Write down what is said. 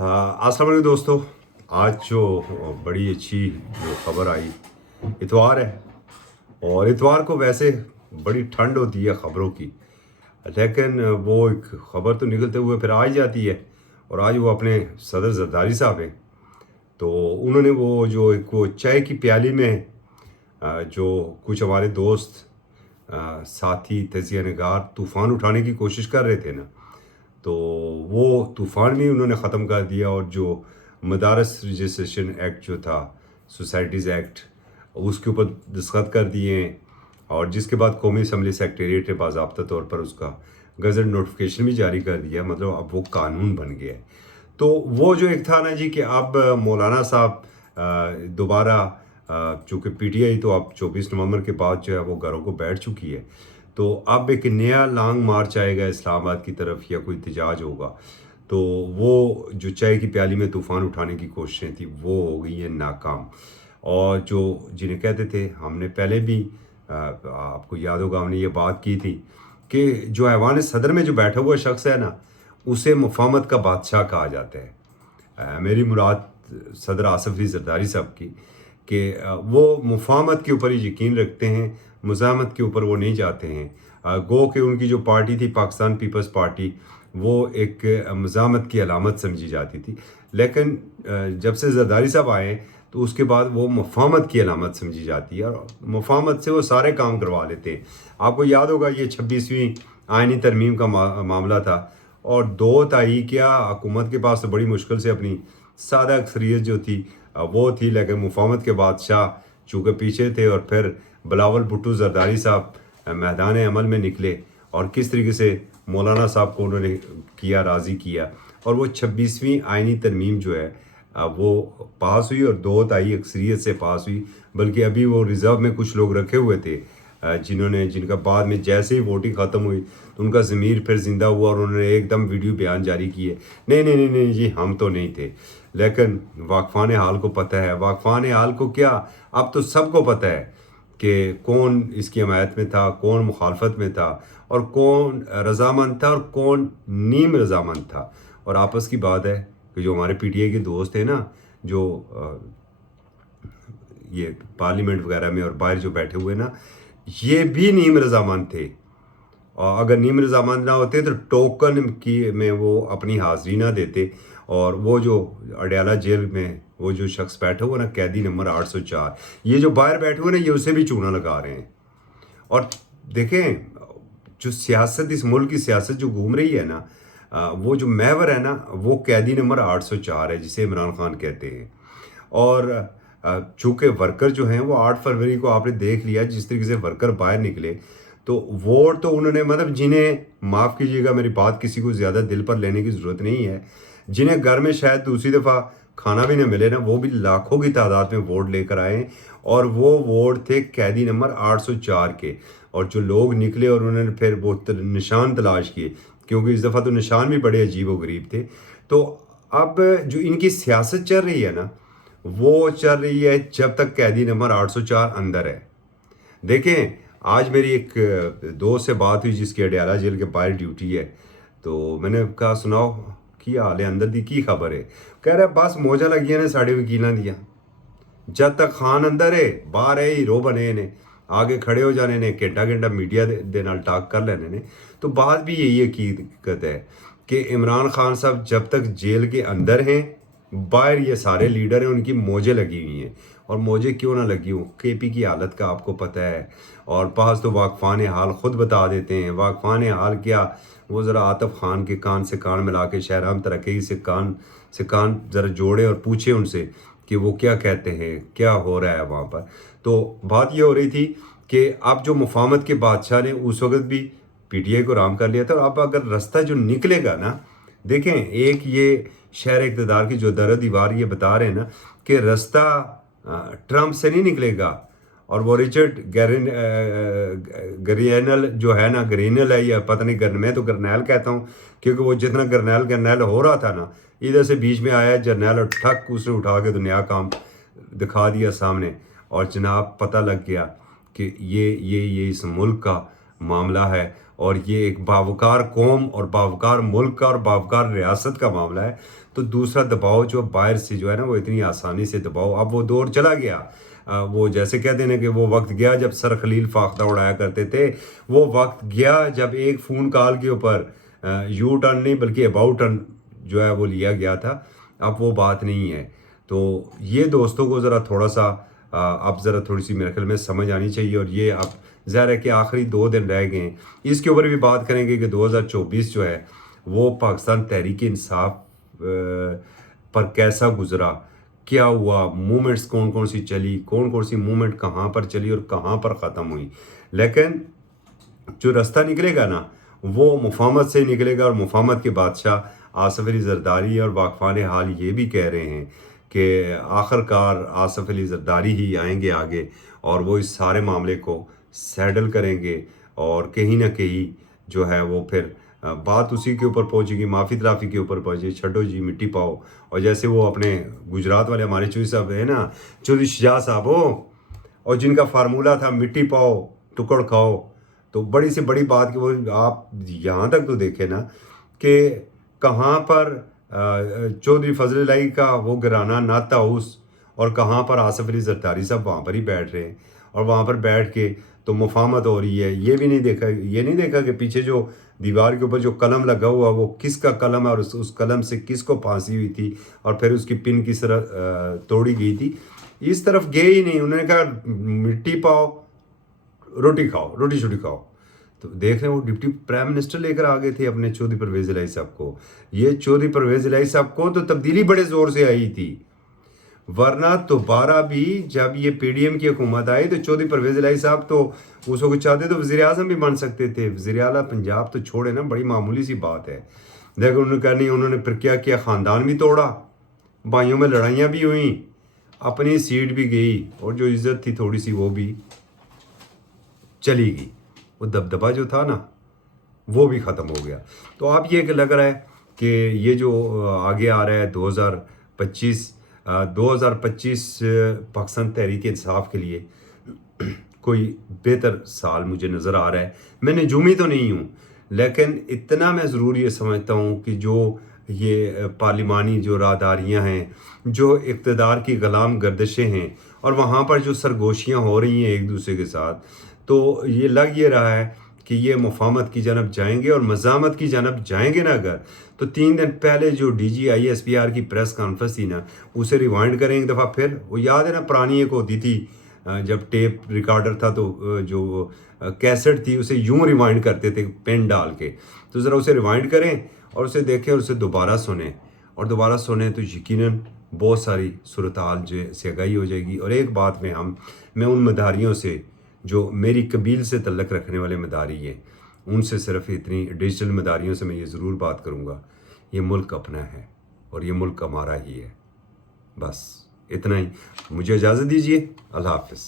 अस्सलाम वालेकुम दोस्तों। आज जो बड़ी अच्छी जो खबर आई, इतवार है और इतवार को वैसे बड़ी ठंड होती है ख़बरों की, लेकिन वो एक ख़बर तो निकलते हुए फिर आ ही जाती है। और आज वो अपने सदर ज़रदारी साहब हैं, तो उन्होंने वो जो एक वो चाय की प्याली में जो कुछ हमारे दोस्त साथी तजिया नगार तूफ़ान उठाने की कोशिश कर रहे थे ना, तो वो तूफ़ान भी उन्होंने ख़त्म कर दिया। और जो मदारस रजिस्ट्रेशन एक्ट जो था, सोसाइटीज़ एक्ट, उसके ऊपर दस्तखत कर दिए हैं। और जिसके बाद कौमी असम्बली सेक्रेटेरिएट ने बाज़ाब्ता तौर पर उसका गज़ट नोटिफिकेशन भी जारी कर दिया, मतलब अब वो कानून बन गया है। तो वो जो एक था ना जी कि अब मौलाना साहब दोबारा, चूँकि पीटीआई तो अब 24 नवंबर के बाद जो है वो घरों को बैठ चुकी है, तो अब एक नया लॉन्ग मार्च आएगा इस्लामाबाद की तरफ या कोई एहतजाज होगा। तो वो जो चाय की प्याली में तूफ़ान उठाने की कोशिशें थी वो हो गई हैं नाकाम। और जो जिन्हें कहते थे, हमने पहले भी आपको याद होगा हमने ये बात की थी कि जो ऐवान सदर में जो बैठा हुआ शख्स है ना, उसे मुफाहमत का बादशाह कहा जाता है। मेरी मुराद सदर आसिफ अली ज़रदारी साहब की, कि वो मुफाहमत के ऊपर ही यकीन रखते हैं, मुज़ाहमत के ऊपर वो नहीं जाते हैं। गो कि उनकी जो पार्टी थी पाकिस्तान पीपल्स पार्टी, वो एक मुज़ाहमत की अलामत समझी जाती थी, लेकिन जब से ज़रदारी साहब आए तो उसके बाद वो मुफाहमत की अलामत समझी जाती है, और मुफाहमत से वो सारे काम करवा लेते हैं। आपको याद होगा ये 26वीं आइनी तरमीम का मामला था, और 2 तारीख क्या हुकूमत के पास तो बड़ी मुश्किल से अपनी सादा अक्सरियत जो थी वो थी, लेकिन मुफाहमत के बादशाह चूँकि पीछे थे, और फिर बिलावल भुट्टो ज़रदारी साहब मैदान अमल में निकले और किस तरीके से मौलाना साहब को उन्होंने किया, राज़ी किया, और वो 26वीं आइनी तरमीम जो है वो पास हुई, और 2 ताई अक्सरियत से पास हुई। बल्कि अभी वो रिज़र्व में कुछ लोग रखे हुए थे जिनका बाद में जैसे ही वोटिंग ख़त्म हुई तो उनका ज़मीर फिर ज़िंदा हुआ, और उन्होंने एकदम वीडियो बयान जारी किए, नहीं नहीं नहीं नहीं जी हम तो नहीं थे। लेकिन वाकफ़ान हाल को पता है, वाकफ़ान हाल को क्या, अब तो सबको पता है कि कौन इसकी हमायत में था, कौन मुखालफत में था, और कौन रज़ामंद था और कौन नीम रज़ामंद था। और आपस की बात है कि जो हमारे पीटीआई के दोस्त हैं ना, जो ये पार्लियामेंट वगैरह में और बाहर जो बैठे हुए ना, ये भी नीम रज़ामंद थे। और अगर नीम रज़ामंद ना होते तो टोकन की में वो अपनी हाज़िरी ना देते। और वो जो अडयाला जेल में वो जो शख्स बैठा हुआ ना, कैदी नंबर 804, ये जो बाहर बैठे हुए ना, ये उसे भी चूना लगा रहे हैं। और देखें, जो सियासत, इस मुल्क की सियासत जो घूम रही है ना, वो जो महवर है ना, वो कैदी नंबर 804 है, जिसे इमरान खान कहते हैं। और चूँकि वर्कर जो हैं वो 8 फरवरी को आपने देख लिया जिस तरीके से वर्कर बाहर निकले, तो वोट तो उन्होंने, मतलब जिन्हें, माफ़ कीजिएगा मेरी बात, किसी को ज़्यादा दिल पर लेने की ज़रूरत नहीं है, जिन्हें घर में शायद दूसरी दफ़ा खाना भी ना मिले ना, वो भी लाखों की तादाद में वोट लेकर आए। और वो वोट थे कैदी नंबर 804 के। और जो लोग निकले और उन्होंने फिर वो निशान तलाश किए, क्योंकि इस दफ़ा तो निशान भी बड़े अजीब व गरीब थे। तो अब जो इनकी सियासत चल रही है ना, वो चल रही है जब तक कैदी नंबर 804 अंदर है। देखें, आज मेरी एक दोस्त से बात हुई जिसकी अडयाला जेल के बाहर ड्यूटी है, तो मैंने कहा सुनाओ की हाल है, अंदर दी की खबर है। कह रहा बस मौजा लगी ने साढ़े वकीलों दिया, जब तक खान अंदर है बाहर है हीरो बने ने, आगे खड़े हो जाने ने, घंटा घंटा मीडिया दे नाल टाक कर लेने ने। तो बात भी यही हकीकत है कि इमरान खान साहब जब तक जेल के अंदर हैं, बाहर ये सारे लीडर हैं, उनकी मौजें लगी हुई हैं। और मौजें क्यों ना लगी हो, केपी की हालत का आपको पता है। और पास तो वाकफ़ान हाल ख़ुद बता देते हैं। वाकफ़ान हाल क्या, वो ज़रा आतिफ खान के कान से कान मिला के, शहराम तरक्की से कान ज़रा जोड़े और पूछे उनसे कि वो क्या कहते हैं, क्या हो रहा है वहाँ पर। तो बात ये हो रही थी कि अब जो मुफाहमत के बादशाह ने उस वक्त भी पीटीआई को राम कर लिया था, और अब अगर रास्ता जो निकलेगा ना, देखें, एक ये शहर इक़्तिदार की जो दर दीवार ये बता रहे हैं ना कि रास्ता ट्रंप से नहीं निकलेगा। और वो रिचर्ड ग्रीनल जो है ना, ग्रीनल है या पता नहीं, मैं तो गरनैल कहता हूँ, क्योंकि वो जितना गरनैल हो रहा था ना, इधर से बीच में आया जर्नैल और ठक उसने उठा के तो नया काम दिखा दिया सामने। और जनाब पता लग गया कि ये इस मुल्क का मामला है। اور یہ ایک باوقار قوم اور باوقار ملک کا اور باوقار ریاست کا معاملہ ہے، تو دوسرا دباؤ جو باہر سے جو ہے نا وہ اتنی آسانی سے دباؤ، اب وہ دور چلا گیا۔ وہ جیسے کہتے ہیں کہ وہ وقت گیا جب سر خلیل فاختہ اڑایا کرتے تھے، وہ وقت گیا جب ایک فون کال کے اوپر یو ٹرن نہیں بلکہ اباؤٹ ٹرن جو ہے وہ لیا گیا تھا۔ اب وہ بات نہیں ہے۔ تو یہ دوستوں کو ذرا تھوڑا سا اب ذرا تھوڑی سی میرے خیال میں سمجھ آنی چاہیے، اور یہ اب ظاہر ہے کہ آخری 2 دن رہ گئے ہیں، اس کے اوپر بھی بات کریں گے کہ 2024 جو ہے وہ پاکستان تحریک انصاف پر کیسا گزرا، کیا ہوا، موومنٹس کون کون سی چلی، کون کون سی موومنٹ کہاں پر چلی اور کہاں پر ختم ہوئی۔ لیکن جو رستہ نکلے گا نا وہ مفاہمت سے نکلے گا، اور مفاہمت کے بادشاہ آصف علی زرداری اور واقفان حال یہ بھی کہہ رہے ہیں کہ آخر کار آصف علی زرداری ہی آئیں گے آگے، اور وہ اس سارے معاملے کو سیٹل کریں گے، اور کہیں نہ کہیں جو ہے وہ پھر بات اسی کے اوپر پہنچے گی، معافی تلافی کے اوپر پہنچے، چھڈو جی مٹی پاؤ۔ اور جیسے وہ اپنے گجرات والے ہمارے چودھری صاحب ہیں نا، چودھری شجاع صاحب اور جن کا فارمولہ تھا مٹی پاؤ ٹکڑ کھاؤ، تو بڑی سے بڑی بات کہ وہ آپ یہاں تک تو دیکھیں نا کہ کہاں پر چودھری فضل الہی کا وہ گھرانہ نعت ہاؤس، اور کہاں پر آصف علی زرداری صاحب وہاں پر ہی بیٹھ رہے ہیں، اور وہاں پر بیٹھ کے تو مفاہمت ہو رہی ہے۔ یہ بھی نہیں دیکھا کہ پیچھے جو دیوار کے اوپر جو قلم لگا ہوا وہ کس کا قلم ہے، اور اس قلم سے کس کو پھانسی ہوئی تھی، اور پھر اس کی پن کس طرح توڑی گئی تھی۔ اس طرف گئے ہی نہیں، انہوں نے کہا مٹی پاؤ روٹی کھاؤ، روٹی شوٹی کھاؤ۔ تو دیکھ رہے ہیں وہ ڈپٹی پرائم منسٹر لے کر آگے تھے اپنے چودھری پرویز الہی صاحب کو۔ یہ چودھری پرویز الہی صاحب کو تو تبدیلی بڑے زور سے آئی تھی، ورنہ دوبارہ بھی جب یہ پی ڈی ایم کی حکومت آئی تو چودھری پرویز الہی صاحب تو اس کو چاہتے تو وزیر اعظم بھی بن سکتے تھے۔ وزیر اعلیٰ پنجاب تو چھوڑے نا، بڑی معمولی سی بات ہے، لیکن انہوں نے کہا نہیں، انہوں نے پھر کیا خاندان بھی توڑا، بھائیوں میں لڑائیاں بھی ہوئیں، اپنی سیٹ بھی گئی، اور جو عزت تھی تھوڑی سی وہ بھی چلی گئی، وہ دبدبہ جو تھا نا وہ بھی ختم ہو گیا۔ تو اب یہ لگ رہا ہے کہ یہ جو آگے آ رہا ہے 2025 پاکستان تحریک انصاف کے لیے کوئی بہتر سال مجھے نظر آ رہا ہے۔ میں نجومی تو نہیں ہوں، لیکن اتنا میں ضرور یہ سمجھتا ہوں کہ جو یہ پارلیمانی جو راہداریاں ہیں، جو اقتدار کی غلام گردشیں ہیں، اور وہاں پر جو سرگوشیاں ہو رہی ہیں ایک دوسرے کے ساتھ، تو یہ لگ یہ رہا ہے کہ یہ مفاہمت کی جانب جائیں گے، اور مزاحمت کی جانب جائیں گے نا اگر، تو 3 دن پہلے جو D G I S P R کی پریس کانفرنس تھی نا اسے ریوائنڈ کریں ایک دفعہ پھر۔ وہ یاد ہے نا پرانی ایک ہوتی تھی جب ٹیپ ریکارڈر تھا تو جو کیسٹ تھی اسے یوں ریوائنڈ کرتے تھے پین ڈال کے، تو ذرا اسے ریوائنڈ کریں اور اسے دیکھیں اور اسے دوبارہ سنیں، اور دوبارہ سنیں تو یقیناً بہت ساری صورتحال جو سے آگاہی ہو جائے گی۔ اور ایک بات میں ان مداریوں سے جو میری قبیل سے تعلق رکھنے والے مداری ہیں، ان سے صرف اتنی ڈیجیٹل مداریوں سے میں یہ ضرور بات کروں گا، یہ ملک اپنا ہے اور یہ ملک ہمارا ہی ہے، بس اتنا ہی۔ مجھے اجازت دیجیے، اللہ حافظ۔